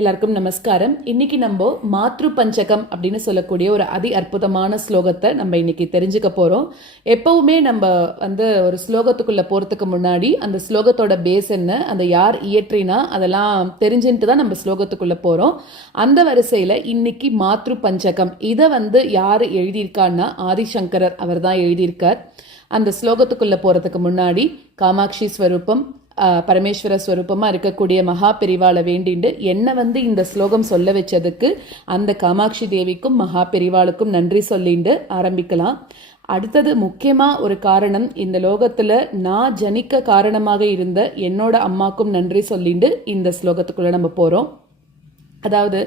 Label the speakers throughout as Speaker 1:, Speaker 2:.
Speaker 1: எல்லாருக்கும் நமஸ்காரம். இன்னைக்கு நம்ம மாத்ரு பஞ்சகம் அப்படின்னு சொல்லக்கூடிய ஒரு அதி அற்புதமான ஸ்லோகத்தை நம்ம இன்னைக்கு தெரிஞ்சுக்க போறோம். எப்பவுமே நம்ம வந்து ஒரு ஸ்லோகத்துக்குள்ள போறதுக்கு முன்னாடி அந்த ஸ்லோகத்தோட பேஸ் என்ன அந்த யார் இயற்றினா அதெல்லாம் தெரிஞ்சுட்டு தான் நம்ம ஸ்லோகத்துக்குள்ள போறோம். அந்த வரிசையில இன்னைக்கு மாத்ரு பஞ்சகம் இதை வந்து யார் எழுதியிருக்கான்னா ஆதிசங்கரர் அவர் தான் எழுதியிருக்கார். அந்த ஸ்லோகத்துக்குள்ள போறதுக்கு முன்னாடி காமாட்சி ஸ்வரூபம் பரமேஸ்வர ஸ்வரூபமாக இருக்கக்கூடிய மகா பெரிவாளை வேண்டிண்டு என்னை வந்து இந்த ஸ்லோகம் சொல்ல வச்சதுக்கு அந்த காமாட்சி தேவிக்கும் மகா பெரிவாளுக்கும் நன்றி சொல்லிண்டு ஆரம்பிக்கலாம். அடுத்தது முக்கியமாக ஒரு காரணம் இந்த லோகத்தில் நான் ஜனிக்க காரணமாக இருந்த என்னோட அம்மாக்கும் நன்றி சொல்லிண்டு இந்த ஸ்லோகத்துக்குள்ளே நம்ம போகிறோம் அதாவது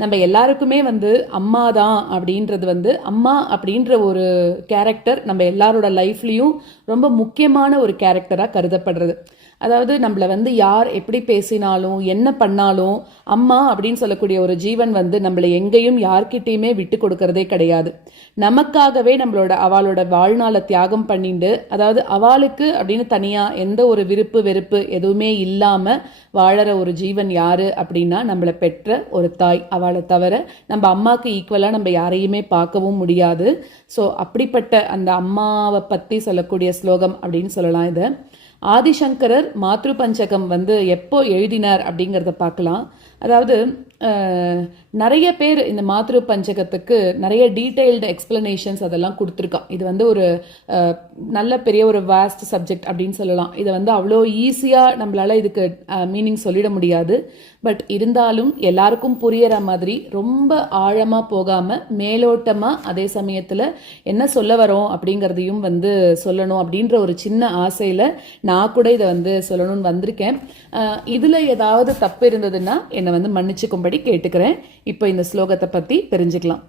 Speaker 1: நம்ம எல்லாருக்குமே வந்து அம்மா தான் அப்படின்றது வந்து அம்மா அப்படின்ற ஒரு கேரக்டர் நம்ம எல்லாரோட லைஃப்லேயும் ரொம்ப முக்கியமான ஒரு கேரக்டராக கருதப்படுறது. அதாவது நம்மளை வந்து யார் எப்படி பேசினாலும் என்ன பண்ணாலும் அம்மா அப்படின்னு சொல்லக்கூடிய ஒரு ஜீவன் வந்து நம்மளை எங்கேயும் யார்கிட்டயுமே விட்டு கொடுக்கறதே கிடையாது. நமக்காகவே நம்மளோட அவளோட வாழ்நாளை தியாகம் பண்ணிண்டு அதாவது அவளுக்கு அப்படின்னு தனியாக எந்த ஒரு விருப்பு வெறுப்பு எதுவுமே இல்லாமல் வாழற ஒரு ஜீவன் யாரு அப்படின்னா நம்மளை பெற்ற ஒரு தாய். அவளை தவிர நம்ம அம்மாவுக்கு ஈக்குவலாக நம்ம யாரையுமே பார்க்கவும் முடியாது. ஸோ அப்படிப்பட்ட அந்த அம்மாவை பற்றி சொல்லக்கூடிய ஸ்லோகம் அப்படின்னு சொல்லலாம் இதை. ஆதிசங்கரர் மாத்ரு பஞ்சகம் வந்து எப்போ எழுதினார் அப்படிங்கிறத பார்க்கலாம். அதாவது நிறைய பேர் இந்த மாத்ரு பஞ்சகத்துக்கு நிறைய டீட்டெயில்டு எக்ஸ்பிளனேஷன்ஸ் அதெல்லாம் கொடுத்துருக்கான். இது வந்து ஒரு நல்ல பெரிய ஒரு வேஸ்ட் சப்ஜெக்ட் அப்படின்னு சொல்லலாம். இதை வந்து அவ்வளோ ஈஸியாக நம்மளால இதுக்கு மீனிங் சொல்லிட முடியாது. பட் இருந்தாலும் எல்லாருக்கும் புரியற மாதிரி ரொம்ப ஆழமாக போகாமல் மேலோட்டமாக அதே சமயத்தில் என்ன சொல்ல வரோம் அப்படிங்கிறதையும் வந்து சொல்லணும் அப்படின்ற ஒரு சின்ன ஆசையில் நான் கூட இதை வந்து சொல்லணும்னு வந்திருக்கேன். இதில் ஏதாவது தப்பு இருந்ததுன்னா என்ன வந்து மன்னிச்சுக்கும்படி கேட்டுக்கிறேன். இப்போ இந்த ஸ்லோகத்தை பத்தி தெரிஞ்சுக்கலாம்.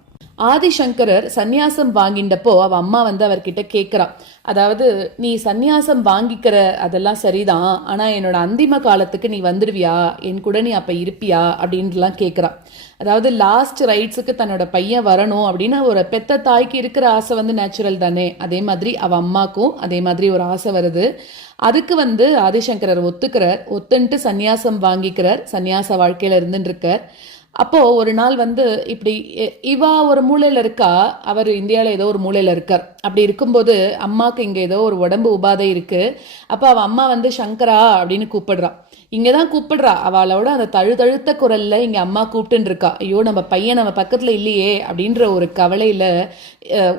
Speaker 1: ஆதிசங்கரர் சந்நியாசம் வாங்கிண்டப்போ அவ அம்மா வந்து அவர்கிட்ட கேட்குறா அதாவது நீ சந்நியாசம் வாங்கிக்கிற அதெல்லாம் சரிதான். ஆனால் என்னோட அந்திம காலத்துக்கு நீ வந்துடுவியா என் கூட நீ அப்போ இருப்பியா? அப்படின்ட்டுலாம் கேட்குறா அதாவது லாஸ்ட் ரைட்ஸுக்கு தன்னோட பையன் வரணும் அப்படின்னு ஒரு பெத்த தாய்க்கு இருக்கிற ஆசை வந்து நேச்சுரல் தானே. அதே மாதிரி அவள் அம்மாக்கும் அதே மாதிரி ஒரு ஆசை வருது. அதுக்கு வந்து ஆதிசங்கரர் ஒத்துக்கிறார். ஒத்துன்ட்டு சந்நியாசம் வாங்கிக்கிறார். சந்நியாச வாழ்க்கையில இருந்துட்டு இருக்கார் அப்போது ஒரு நாள் வந்து இப்படி இ- இவா ஒரு மூலையில் இருக்கா? அவர் இந்தியாவில் ஏதோ ஒரு மூலையில் இருக்கார். அப்படி இருக்கும்போது அம்மாக்கு இங்கே ஏதோ ஒரு உடம்பு உபாதை இருக்கு. அப்போ அவள் அம்மா வந்து சங்கரா அப்படின்னு கூப்பிடுறான் இங்கே தான் கூப்பிடுறா அவளோட அந்த தழுதழுத்த குரலில் இங்கே அம்மா கூப்பிட்டுன்னு இருக்கா ஐயோ நம்ம பையன் நம்ம பக்கத்தில் இல்லையே அப்படின்ற ஒரு கவலையில்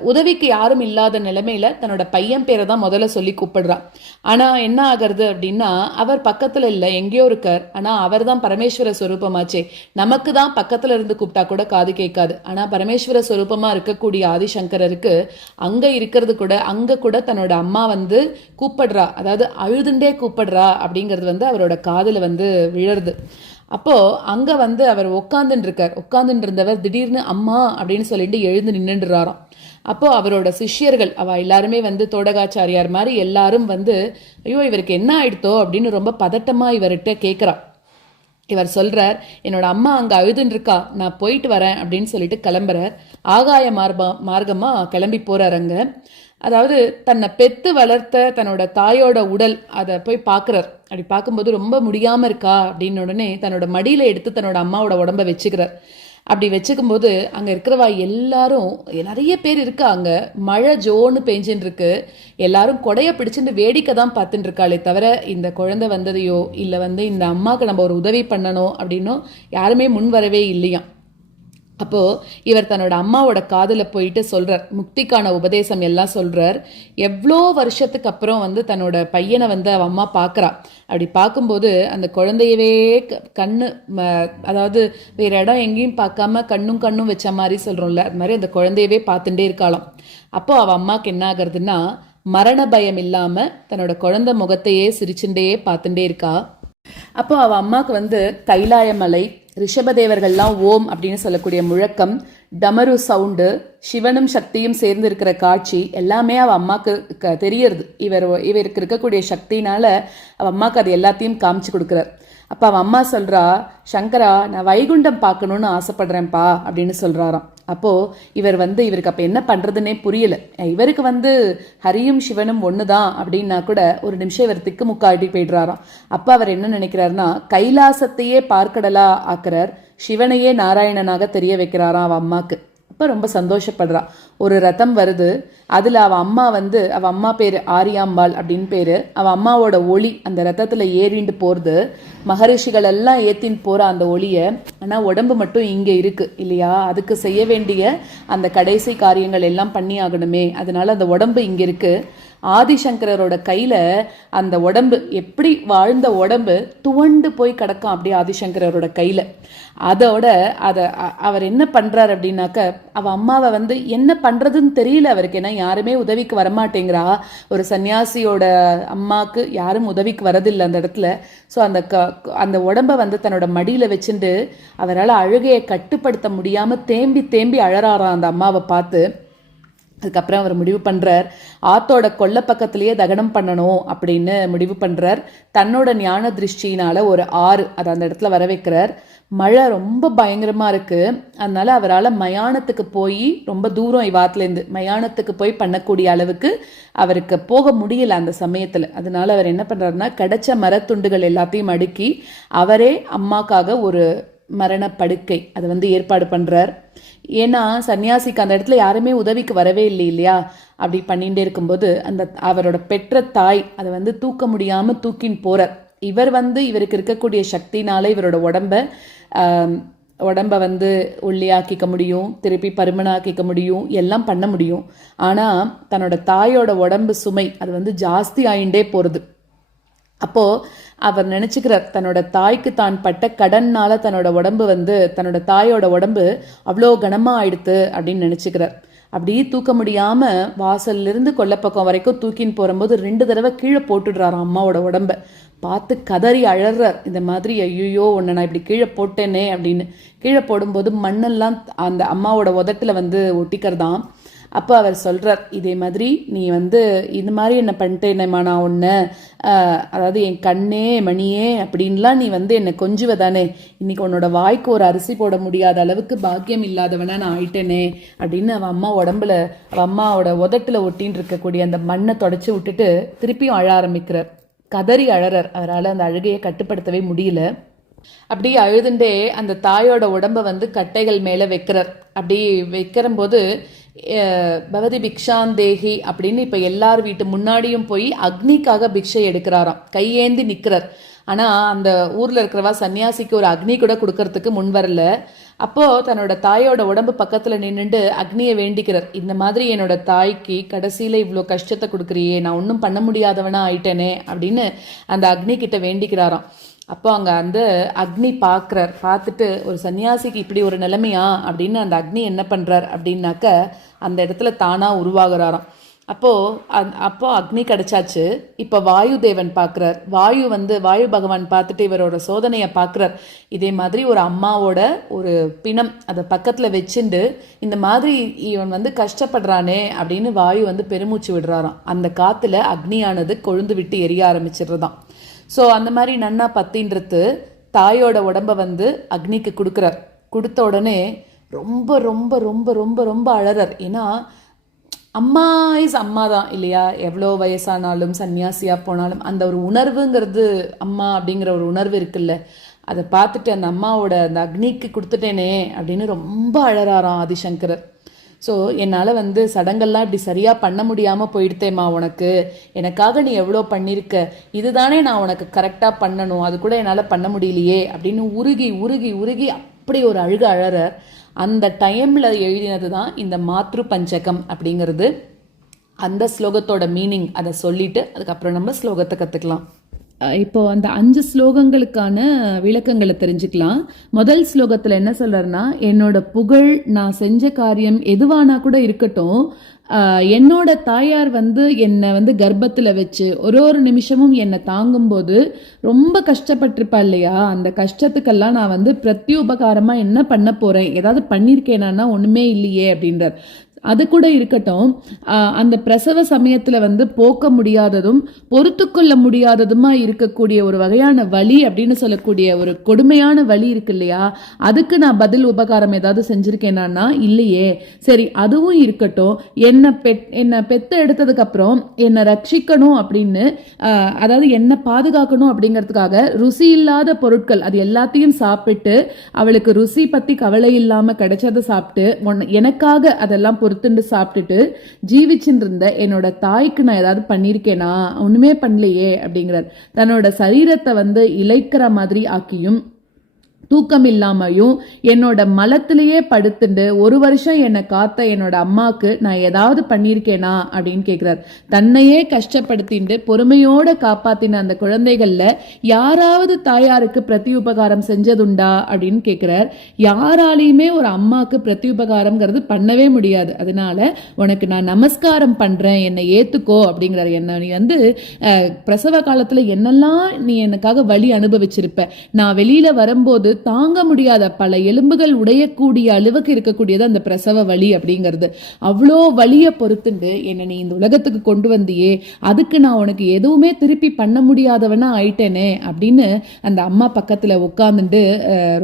Speaker 1: உதவிக்கு யாரும் இல்லாத நிலைமையில் தன்னோட பையன் பேரை தான் முதல்ல சொல்லி கூப்பிடுறா. ஆனால் என்ன ஆகிறது அப்படின்னா அவர் பக்கத்தில் இல்லை எங்கேயோ இருக்கார். ஆனால் அவர் தான் பரமேஸ்வர ஸ்வரூபமாச்சே நமக்கு தான் பக்கத்தில் இருந்து கூப்பிட்டா கூட காது கேட்காது. ஆனால் பரமேஸ்வர ஸ்வரூபமா இருக்கக்கூடிய ஆதிசங்கரருக்கு அங்கே இருக்கிறது கூட அங்கே கூட தன்னோட அம்மா வந்து கூப்பிடுறா. அதாவது அழுதுண்டே கூப்பிடுறா அப்படிங்கிறது வந்து அவரோட காது காதில் வந்து விழருது. அப்போ அங்க வந்து அவர் உட்காந்துட்டு இருக்கார் உட்காந்துட்டு இருந்தவர் திடீர்னு அம்மா அப்படின்னு சொல்லிட்டு எழுந்து நின்னுடுறாராம் அப்போ அவரோட சிஷ்யர்கள் அவ எல்லாருமே வந்து தோடகாச்சாரியார் மாதிரி எல்லாரும் வந்து ஐயோ இவருக்கு என்ன ஆயிடுத்தோ? அப்படின்னு ரொம்ப பதட்டமா இவர்கிட்ட கேட்குறா இவர் சொல்கிறார் என்னோட அம்மா அங்க அழுதுன்னு இருக்கா நான் போயிட்டு வரேன். அப்படின்னு சொல்லிட்டு கிளம்புறார். ஆகாய மார்பா மார்க்கமா கிளம்பி போகிறார் அங்க. அதாவது தன்னை பெத்து வளர்த்த தன்னோட தாயோட உடல் அதை போய் பார்க்குறார். அப்படி பார்க்கும்போது ரொம்ப முடியாமல் இருக்கா? அப்படின்னு உடனே தன்னோட மடியில் எடுத்து தன்னோட அம்மாவோட உடம்ப வச்சுக்கிறார். அப்படி வச்சுக்கும்போது அங்கே இருக்கிறவா எல்லாரும் நிறைய பேர் இருக்காங்க மழை ஜோன்னு பெஞ்சின்னு இருக்கு. எல்லாரும் கொடையை பிடிச்சிட்டு வேடிக்கை தான் பார்த்துட்டு இருக்காளே தவிர இந்த குழந்தை வந்ததையோ இல்லை வந்து இந்த அம்மாவுக்கு நம்ம ஒரு உதவி பண்ணணும் அப்படின்னும் யாருமே முன் வரவே இல்லையாம். அப்போது இவர் தன்னோட அம்மாவோட காதில் போயிட்டு சொல்கிறார் முக்திக்கான உபதேசம் எல்லாம் சொல்கிறார் எவ்வளோ வருஷத்துக்கு அப்புறம் வந்து தன்னோட பையனை வந்து அவ அம்மா பார்க்குறா அப்படி பார்க்கும்போது அந்த குழந்தையவே க- கண்ணு ம- அதாவது வேற இடம் எங்கேயும் பார்க்காம கண்ணும் கண்ணும் வச்ச மாதிரி சொல்கிறோம்ல அது மாதிரி அந்த குழந்தையவே பார்த்துட்டே இருக்காளாம். அப்போது அவள் அம்மாவுக்கு என்ன ஆகுறதுன்னா மரண பயம் இல்லாமல் தன்னோட குழந்தை முகத்தையே சிரிச்சுட்டே பார்த்துட்டே இருக்கா. அப்போ அவள் அம்மாவுக்கு வந்து கைலாயமலை ரிஷபதேவர்கள்லாம் ஓம் அப்படின்னு சொல்லக்கூடிய முழக்கம் டமரு சவுண்டு சிவனும் சக்தியும் சேர்ந்து இருக்கிற காட்சி எல்லாமே அவள் அம்மாக்கு க- தெரியறது. இவர் இவருக்கு இருக்கக்கூடிய சக்தினால அவள் அம்மாக்கு அது எல்லாத்தையும் காமிச்சு கொடுக்குறார். அப்போ அவன் அம்மா சொல்றா சங்கரா நான் வைகுண்டம் பார்க்கணும்னு ஆசைப்படுறேன்ப்பா அப்படின்னு சொல்றாராம். அப்போது இவர் வந்து இவருக்கு அப்போ என்ன பண்ணுறதுன்னே புரியல. இவருக்கு வந்து ஹரியும் சிவனும் ஒன்று தான் அப்படின்னா கூட ஒரு நிமிஷம் இவர் திக்கு முக்காட்டி போயிடுறாராம். அப்போ அவர் என்ன நினைக்கிறாருன்னா கைலாசத்தையே பார்க்கடலா ஆக்குறார் சிவனையே நாராயணனாக தெரிய வைக்கிறாராம் அவ அம்மாக்கு. அப்போ ரொம்ப சந்தோஷப்படுறான் ஒரு ரதம் வருது. அதில் அவள் அம்மா வந்து அவள் அம்மா பேர் ஆரியாம்பாள் அப்படின்னு பேர். அவள் அம்மாவோட ஒளி அந்த ரத்தத்தில் ஏறிண்டு போகிறது மகரிஷிகள் எல்லாம் ஏற்றின்னு போகிற அந்த ஒளியை ஆனால் உடம்பு மட்டும் இங்கே இருக்குது இல்லையா? அதுக்கு செய்ய வேண்டிய அந்த கடைசி காரியங்கள் எல்லாம் பண்ணி ஆகணுமே. அதனால அந்த உடம்பு இங்கே இருக்குது ஆதிசங்கரரோட கையில் அந்த உடம்பு எப்படி வாழ்ந்த உடம்பு துவண்டு போய் கிடக்கும் அப்படியே ஆதிசங்கரரோட கையில். அதோட அதை அவர் என்ன பண்ணுறாரு அப்படின்னாக்க அவள் அம்மாவை வந்து என்ன பண்ணுறதுன்னு தெரியல அவருக்கு. ஏன்னா யாருமே உதவிக்கு வரமாட்டேங்கிறா. ஒரு சன்னியாசியோட அம்மாவுக்கு யாரும் உதவிக்கு வரதில்லை அந்த இடத்துல. ஸோ அந்த க அந்த உடம்ப வந்து தன்னோட மடியில் வச்சுட்டு அவரால் அழுகையை கட்டுப்படுத்த முடியாமல் தேம்பி தேம்பி அழறாராம் அந்த அம்மாவை பார்த்து. அதுக்கப்புறம் அவர் முடிவு பண்ணுறார் ஆத்தோட கொல்லை பக்கத்திலேயே தகனம் பண்ணணும் அப்படின்னு முடிவு பண்ணுறார் தன்னோட ஞான திருஷ்டினால் ஒரு ஆறு அதை அந்த இடத்துல வர வைக்கிறார். மழை ரொம்ப பயங்கரமாக இருக்குது அதனால் அவரால் மயானத்துக்கு போய் ரொம்ப தூரம் இவாத்துலேருந்து மயானத்துக்கு போய் பண்ணக்கூடிய அளவுக்கு அவருக்கு போக முடியல அந்த சமயத்தில். அதனால அவர் என்ன பண்ணுறாருன்னா கிடைச்ச மரத்துண்டுகள் எல்லாத்தையும் அடுக்கி அவரே அம்மாக்காக ஒரு மரண படுக்கை அதை வந்து ஏற்பாடு பண்ணுறார் ஏன்னா சன்னியாசிக்கு அந்த இடத்துல யாருமே உதவிக்கு வரவே இல்லை இல்லையா? அப்படி பண்ணிகிட்டே இருக்கும்போது அந்த அவரோட பெற்ற தாய் அதை வந்து தூக்க முடியாமல் தூக்கின்னு போகிறார் இவர் வந்து இவருக்கு இருக்கக்கூடிய சக்தினால இவரோட உடம்ப உடம்ப வந்து ஒல்லியாக்கிக்க முடியும் திருப்பி பருமனாக்கிக்க முடியும் எல்லாம் பண்ண முடியும். ஆனால் தன்னோட தாயோட உடம்பு சுமை அது வந்து ஜாஸ்தி ஆயிண்டே போகிறது அப்போது அவர் நினச்சிக்கிறார் தன்னோட தாய்க்கு தான் பட்ட கடன்னால் தன்னோட உடம்பு வந்து தன்னோட தாயோட உடம்பு அவ்வளோ கனமாக ஆயிடுத்து அப்படின்னு நினச்சிக்கிறார். அப்படியே தூக்க முடியாமல் வாசல்லிருந்து கொல்லப்பக்கம் வரைக்கும் தூக்கின்னு போகும்போது ரெண்டு தடவை கீழே போட்டுடுறாரு அம்மாவோட உடம்ப. பார்த்து கதறி அழறார். இந்த மாதிரி ஐயோ உன்னை நான் இப்படி கீழே போட்டேனே அப்படின்னு. கீழே போடும்போது மண்ணெல்லாம் அந்த அம்மாவோட உதட்டில் வந்து ஒட்டிக்கிறதாம். அப்போ அவர் சொல்கிறார் இதே மாதிரி நீ வந்து இது மாதிரி என்ன பண்ணிட்டேனேம்மா நான் ஒன்று அதாவது என் கண்ணே மணியே அப்படின்லாம் நீ வந்து என்னை கொஞ்சுவதானே. இன்னைக்கு உன்னோட வாய்க்கு ஒரு அரிசி போட முடியாத அளவுக்கு பாக்கியம் இல்லாதவனா நான் ஆயிட்டேனே. அப்படின்னு அவன் அம்மா உடம்புல அவன் அம்மாவோட உதட்டில் ஒட்டின்னு இருக்கக்கூடிய அந்த மண்ணை தொடச்சி விட்டுட்டு திருப்பியும் அழ ஆரம்பிக்கிறார். கதறி அழறர். அவரால் அந்த அழுகையை கட்டுப்படுத்தவே முடியல. அப்படியே அழுதுண்டே அந்த தாயோட உடம்ப வந்து கட்டைகள் மேலே வைக்கிறார். அப்படி வைக்கிற போது பவதி பிக்ஷாந்தேகி அப்படின்னு இப்போ எல்லார் வீட்டு முன்னாடியும் போய் அக்னிக்காக பிக்ஷை எடுக்கிறாராம். கையேந்தி நிற்கிறார் ஆனால் அந்த ஊரில் இருக்கிறவா சன்னியாசிக்கு ஒரு அக்னி கூட கொடுக்கறதுக்கு முன் வரல. அப்போது தன்னோட தாயோட உடம்பு பக்கத்தில் நின்றுண்டு அக்னியை வேண்டிக்கிறார். இந்த மாதிரி என்னோட தாய்க்கு கடைசியில் இவ்வளோ கஷ்டத்தை கொடுக்குறியே நான் ஒன்றும் பண்ண முடியாதவனா ஆயிட்டேனே அப்படின்னு அந்த அக்னி கிட்ட வேண்டிக்கிறாராம். அப்போ அங்கே அந்த அக்னி பார்க்குறார். பார்த்துட்டு ஒரு சன்னியாசிக்கு இப்படி ஒரு நிலைமையா? அப்படின்னு அந்த அக்னி என்ன பண்ணுறார் அப்படின்னாக்க அந்த இடத்துல தானாக உருவாகிறாராம். அப்போது அந்- அப்போது அக்னி கிடச்சாச்சு. இப்போ வாயு தேவன் பார்க்குறார். வாயு வந்து வாயு பகவான் பார்த்துட்டு இவரோட சோதனையை பார்க்குறார். இதே மாதிரி ஒரு அம்மாவோட ஒரு பிணம் அதை பக்கத்தில் வச்சுண்டு இந்த மாதிரி இவன் வந்து கஷ்டப்படுறானே அப்படின்னு வாயு வந்து பெருமூச்சு விடுறாராம். அந்த காற்றுல அக்னியானது கொழுந்து விட்டு எரிய ஆரம்பிச்சிடுறதாம். ஸோ அந்த மாதிரி நன்னா பத்தின்றது தாயோட உடம்ப வந்து அக்னிக்கு கொடுக்குறார். கொடுத்த உடனே ரொம்ப ரொம்ப ரொம்ப ரொம்ப ரொம்ப அழறார். ஏன்னா அம்மா இஸ் அம்மா தான் இல்லையா? எவ்வளோ வயசானாலும் சன்னியாசியாக போனாலும் அந்த ஒரு உணர்வுங்கிறது அம்மா அப்படிங்கிற ஒரு உணர்வு இருக்குல்ல. அதை பார்த்துட்டு அந்த அம்மாவோட அந்த அக்னிக்கு கொடுத்துட்டேனே அப்படின்னு ரொம்ப அழறாராம் ஆதிசங்கரர். ஸோ என்னால் வந்து சடங்கெல்லாம் இப்படி சரியாக பண்ண முடியாமல் போயிடுத்தேம்மா உனக்கு. எனக்காக நீ எவ்வளோ பண்ணியிருக்க இதுதானே நான் உனக்கு கரெக்டாக பண்ணணும். அது கூட என்னால் பண்ண முடியலையே. அப்படின்னு உருகி உருகி உருகி அப்படி ஒரு அழுக அழறார் அந்த டைமில் எழுதினது தான் இந்த மாத்ரு பஞ்சகம் அப்படிங்கிறது. அந்த ஸ்லோகத்தோட மீனிங் அதை சொல்லிட்டு அதுக்கப்புறம் நம்ம ஸ்லோகத்தை கற்றுக்கலாம் இப்போ அந்த அஞ்சு ஸ்லோகங்களுக்கான விளக்கங்களை தெரிஞ்சுக்கலாம். முதல் ஸ்லோகத்தில் என்ன சொல்றாருன்னா என்னோட புகழ் நான் செஞ்ச காரியம் எதுவானா கூட இருக்கட்டும். என்னோட தாயார் வந்து என்னை வந்து கர்ப்பத்தில் வச்சு ஒரு ஒரு நிமிஷமும் என்னை தாங்கும்போது ரொம்ப கஷ்டப்பட்டிருப்பா இல்லையா? அந்த கஷ்டத்துக்கெல்லாம் நான் வந்து பிரத்யுபகாரமாக என்ன பண்ண போகிறேன் ஏதாவது பண்ணியிருக்கேனா ஒன்றுமே இல்லையே அப்படின்றார். அது கூட இருக்கட்டும் அந்த பிரசவ சமயத்தில் வந்து போக்க முடியாததும் பொறுத்து கொள்ள இருக்கக்கூடிய ஒரு வகையான வழி அப்படின்னு சொல்லக்கூடிய ஒரு கொடுமையான வழி இருக்கு இல்லையா? அதுக்கு நான் பதில் உபகாரம் ஏதாவது செஞ்சிருக்கேனா இல்லையே. சரி அதுவும் இருக்கட்டும். என்னை பெத் என்னை பெத்த எடுத்ததுக்கப்புறம் என்னை ரட்சிக்கணும் அப்படின்னு அதாவது என்னை பாதுகாக்கணும் அப்படிங்கிறதுக்காக ருசி இல்லாத பொருட்கள் அது எல்லாத்தையும் சாப்பிட்டு அவளுக்கு ருசி பற்றி கவலை இல்லாமல் கிடைச்சதை சாப்பிட்டு ஒன்று எனக்காக அதெல்லாம் பொறுத்துண்டு சாப்பிட்டுட்டு ஜீவிச்சுருந்த இருந்த என்னோட தாய்க்கு நான் ஏதாவது பண்ணியிருக்கேனா? ஒண்ணுமே பண்ணலையே அப்படிங்கிறார். தன்னோட சரீரத்தை வந்து இழைக்கிற மாதிரி ஆக்கியும் தூக்கம் இல்லாமையும் என்னோட மலத்திலேயே படுத்துண்டு ஒரு வருஷம் என்னை காத்த என்னோட அம்மாவுக்கு நான் ஏதாவது பண்ணியிருக்கேனா அப்படின்னு கேட்குறார் தன்னையே கஷ்டப்படுத்திண்டு பொறுமையோட காப்பாத்தின அந்த குழந்தைகள்ல யாராவது தாயாருக்கு பிரதி உபகாரம் செஞ்சதுண்டா அப்படின்னு கேட்குறார் யாராலையுமே ஒரு அம்மாவுக்கு பிரதி உபகாரம்ங்கிறது பண்ணவே முடியாது. அதனால உனக்கு நான் நமஸ்காரம் பண்றேன் என்னை ஏத்துக்கோ அப்படிங்கிறார். என்ன நீ வந்து பிரசவ காலத்துல என்னெல்லாம் நீ எனக்காக வழி அனுபவிச்சிருப்ப. நான் வெளியில வரும்போது தாங்க முடியாத பல எலும்புகள் உடையக்கூடிய அளவுக்கு இருக்கக்கூடியது அந்த பிரசவ வலி அப்படிங்கிறது. அவ்வளோ வலியை பொறுத்துண்டு என்னை நீ இந்த உலகத்துக்கு கொண்டு வந்தியே அதுக்கு நான் உனக்கு எதுவுமே திருப்பி பண்ண முடியாதவனா ஆயிட்டேனே அப்படின்னு அந்த அம்மா பக்கத்தில் உட்காந்துட்டு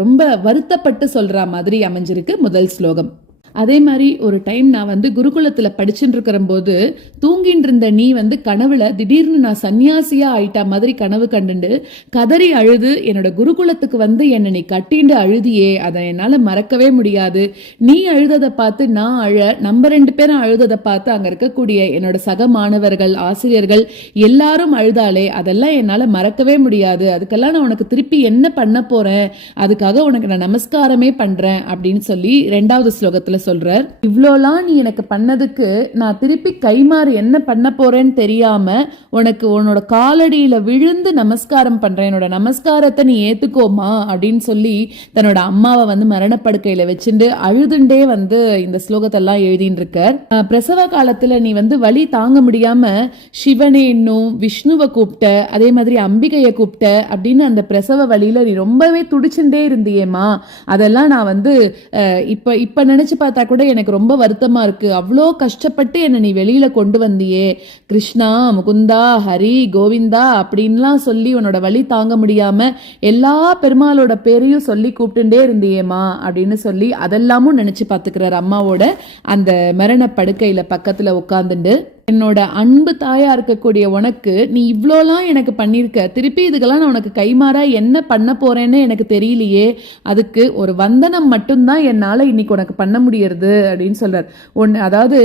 Speaker 1: ரொம்ப வருத்தப்பட்டு சொல்கிற மாதிரி அமைஞ்சிருக்கு முதல் ஸ்லோகம். அதே மாதிரி ஒரு டைம் நான் வந்து குருகுலத்தில் படிச்சுட்டு இருக்கிற போது தூங்கிட்டு இருந்த நீ வந்து கனவுல திடீர்னு நான் சன்னியாசியா ஆயிட்டா மாதிரி கனவு கண்டுண்டு கதறி அழுது என்னோட குருகுலத்துக்கு வந்து என்னை நீ கட்டிண்டு அழுதியே அதை என்னால் மறக்கவே முடியாது. நீ அழுததை பார்த்து நான் அழ நம்ம ரெண்டு பேரும் அழுததை பார்த்து அங்கே இருக்கக்கூடிய என்னோட சக மாணவர்கள் ஆசிரியர்கள் எல்லாரும் அழுதாலே அதெல்லாம் என்னால் மறக்கவே முடியாது. அதுக்கெல்லாம் நான் உனக்கு திருப்பி என்ன பண்ண போறேன்? அதுக்காக உனக்கு நான் நமஸ்காரமே பண்றேன் அப்படின்னு சொல்லி ரெண்டாவது ஸ்லோகத்தில் சொல்றார் இவ்வளோலாம் நீ எனக்கு பண்ணதுக்கு நான் திருப்பி கைமாறு என்ன பண்ண போறேன்னு தெரியாம உனக்கு உன்னோட காலடியில விழுந்து நமஸ்காரம் பண்றேன். என்னோட நமஸ்காரத்தை நீ ஏத்துக்கோமா? அப்படின்னு சொல்லி தன்னோட அம்மாவை வந்து மரணப்படுக்கையில வச்சுட்டு அழுதுண்டே வந்து இந்த ஸ்லோகத்தெல்லாம் எழுதின்னு இருக்கார் பிரசவ காலத்துல நீ வந்து வழி தாங்க முடியாம சிவனே இன்னும் விஷ்ணுவை கூப்பிட்ட அதே மாதிரி அம்பிகையை கூப்பிட்ட அப்படின்னு அந்த பிரசவ வழியில நீ ரொம்பவே துடிச்சுட்டே இருந்தியேம்மா. அதெல்லாம் நான் வந்து இப்ப இப்ப நினைச்சு பார்த்தா பார்த்தா கூட எனக்கு ரொம்ப வருத்தமாக இருக்குது அவ்வளோ கஷ்டப்பட்டு என்னை நீ வெளியில் கொண்டு வந்தியே. கிருஷ்ணா முகுந்தா ஹரி கோவிந்தா அப்படின்லாம் சொல்லி உன்னோட வழி தாங்க முடியாமல் எல்லா பெருமாளோட பேரையும் சொல்லி கூப்பிட்டுட்டே இருந்தியேம்மா அப்படின்னு சொல்லி அதெல்லாமும் நினச்சி பார்த்துக்கிறார் அம்மாவோட அந்த மரண படுக்கையில் பக்கத்தில் உட்காந்துட்டு என்னோட அன்பு தாயா இருக்கக்கூடிய உனக்கு நீ இவ்வளோலாம் எனக்கு பண்ணியிருக்க. திருப்பி இதுக்கெல்லாம் நான் உனக்கு கைமாறா என்ன பண்ண போறேன்னு எனக்கு தெரியலையே. அதுக்கு ஒரு வந்தனம் மட்டும்தான் என்னால் இன்னைக்கு உனக்கு பண்ண முடியறது அப்படின்னு சொல்றார். ஒன் அதாவது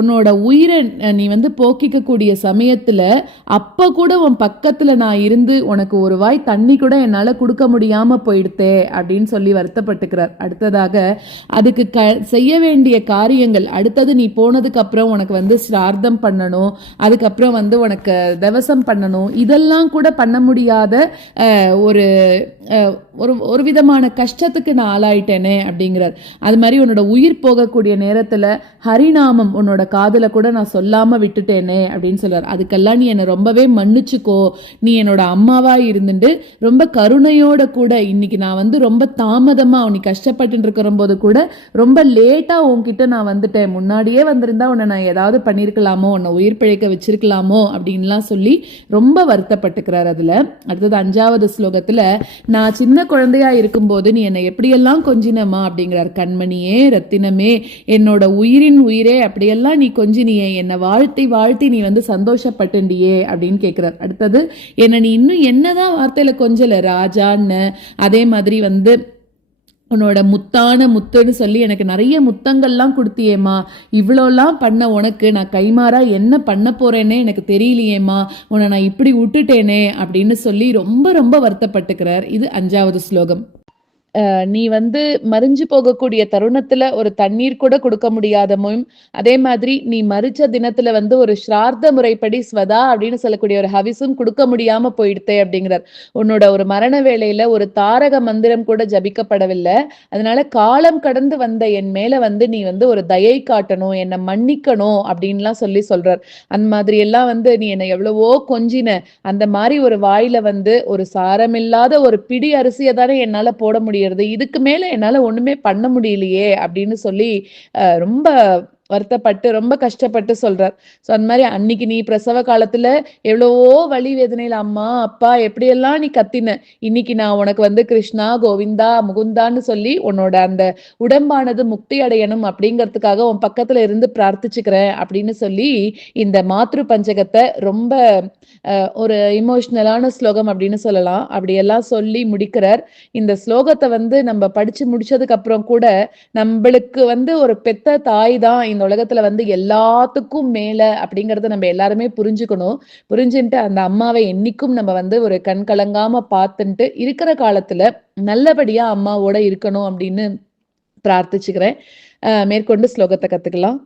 Speaker 1: உன்னோட உயிரை நீ வந்து போக்கிக்கக்கூடிய சமயத்தில் அப்போ கூட உன் பக்கத்தில் நான் இருந்து உனக்கு ஒரு வாய் தண்ணி கூட என்னால் கொடுக்க முடியாம போயிடுத்தே அப்படின்னு சொல்லி வருத்தப்பட்டுக்கிறார். அடுத்ததாக அதுக்கு க செய்ய வேண்டிய காரியங்கள் அடுத்தது நீ போனதுக்கு அப்புறம் உனக்கு வந்து சிரார்த்தம் பண்ணணும் அதுக்கப்புறம் வந்து உனக்கு தவசம் பண்ணணும். இதெல்லாம் கூட பண்ண முடியாத ஒரு ஒரு ஒரு விதமான கஷ்டத்துக்கு நான் ஆளாயிட்டேனே அப்படிங்கிறார். அது மாதிரி உன்னோட உயிர் போகக்கூடிய நேரத்தில் ஹரிநாமம் உன்னோட காதில் கூட நான் சொல்லாமல் விட்டுட்டேனே அப்படின்னு சொல்லுவார் அதுக்கெல்லாம் நீ என்னை ரொம்பவே மன்னிச்சுக்கோ. நீ என்னோட அம்மாவாக இருந்துட்டு ரொம்ப கருணையோட கூட இன்னைக்கு நான் வந்து ரொம்ப தாமதமாக நீ கஷ்டப்பட்டு இருக்கிற போது கூட ரொம்ப லேட்டாக உன்கிட்ட நான் வந்துட்டேன். முன்னாடியே வந்திருந்தா உன்னை நான் ஏதாவது பண்ணியிருக்கலாமோ உன்னை உயிர் பிழைக்க வச்சிருக்கலாமோ அப்படின்லாம் சொல்லி ரொம்ப வருத்தப்பட்டுக்கிறார் அதில். அடுத்தது அஞ்சாவது ஸ்லோகத்தில் நான் சின்ன குழந்தையா இருக்கும்போது நீ என்னை எப்படியெல்லாம் கொஞ்சினமா? அப்படிங்கிறார். கண்மணியே ரத்தினமே என்னோட உயிரின் உயிரே அப்படியெல்லாம் நீ கொஞ்சினியே. என்னை வாழ்த்தி வாழ்த்தி நீ வந்து சந்தோஷப்பட்டுண்டியே அப்படின்னு கேட்குறார் அடுத்தது என்னை நீ இன்னும் என்னதான் வார்த்தையில் கொஞ்சல ராஜான்னு அதே மாதிரி வந்து உன்னோட முத்தான முத்துன்னு சொல்லி எனக்கு நிறைய முத்தங்கள்லாம் கொடுத்தியேம்மா. இவ்வளோலாம் பண்ண உனக்கு நான் கைமாறா என்ன பண்ண போறேன்னே எனக்கு தெரியலையேம்மா. உன்னை நான் இப்படி விட்டுட்டேனே அப்படின்னு சொல்லி ரொம்ப ரொம்ப வருத்தப்பட்டுக்கிறார். இது அஞ்சாவது ஸ்லோகம். நீ வந்து மறிஞ்சு போகக்கூடிய தருணத்துல ஒரு தண்ணீர் கூட கொடுக்க முடியாதமும் அதே மாதிரி நீ மறிச்ச தினத்துல வந்து ஒரு ஸ்ரார்த்த முறைப்படி ஸ்வதா அப்படின்னு சொல்லக்கூடிய ஒரு ஹவிசும் கொடுக்க முடியாம போயிடுத்தே அப்படிங்கிறார். உன்னோட ஒரு மரண வேளையில ஒரு தாரக மந்திரம் கூட ஜபிக்கப்படவில்லை. அதனால காலம் கடந்து வந்த என் மேல வந்து நீ வந்து ஒரு தயை காட்டணும் என்னை மன்னிக்கணும் அப்படின்லாம் சொல்லி சொல்றார். அந்த மாதிரி எல்லாம் வந்து நீ என்னை எவ்வளவோ கொஞ்சின. அந்த மாதிரி ஒரு வாயில வந்து ஒரு சாரமில்லாத ஒரு பிடி அரிசியை தானே என்னால போட முடியும் செய்யறது இதுக்கு மேல என்னால ஒண்ணுமே பண்ண முடியலையே அப்படின்னு சொல்லி ரொம்ப வருத்தப்பட்டு ரொம்ப கஷ்டப்பட்டு சொல்றார். ஸோ அந்த மாதிரி அன்னைக்கு நீ பிரசவ காலத்துல எவ்வளவோ வலி வேதனையில அம்மா அப்பா எப்படியெல்லாம் நீ கத்தின? இன்னைக்கு நான் உனக்கு வந்து கிருஷ்ணா கோவிந்தா முகுந்தான்னு சொல்லி உன்னோட அந்த உடம்பானது முக்தி அடையணும் அப்படிங்கிறதுக்காக உன் பக்கத்துல இருந்து பிரார்த்திச்சுக்கிறேன் அப்படின்னு சொல்லி இந்த மாத்ரு பஞ்சகத்தை ரொம்ப ஒரு இமோஷ்னலான ஸ்லோகம் அப்படின்னு சொல்லலாம். அப்படியெல்லாம் சொல்லி முடிக்கிறார். இந்த ஸ்லோகத்தை வந்து நம்ம படிச்சு முடிச்சதுக்கு அப்புறம் கூட நம்மளுக்கு வந்து ஒரு பெத்த தாய் தான் இந்த உலகத்துல வந்து எல்லாத்துக்கும் மேல அப்படிங்கறத நம்ம எல்லாருமே புரிஞ்சுக்கணும். புரிஞ்சுட்டு அந்த அம்மாவை என்னைக்கும் நம்ம வந்து ஒரு கண் கலங்காம பார்த்துட்டு இருக்கிற காலத்துல நல்லபடியா அம்மாவோட இருக்கணும் அப்படின்னு பிரார்த்திச்சுக்கிறேன். மேற்கொண்டு ஸ்லோகத்தை கத்துக்கலாம்.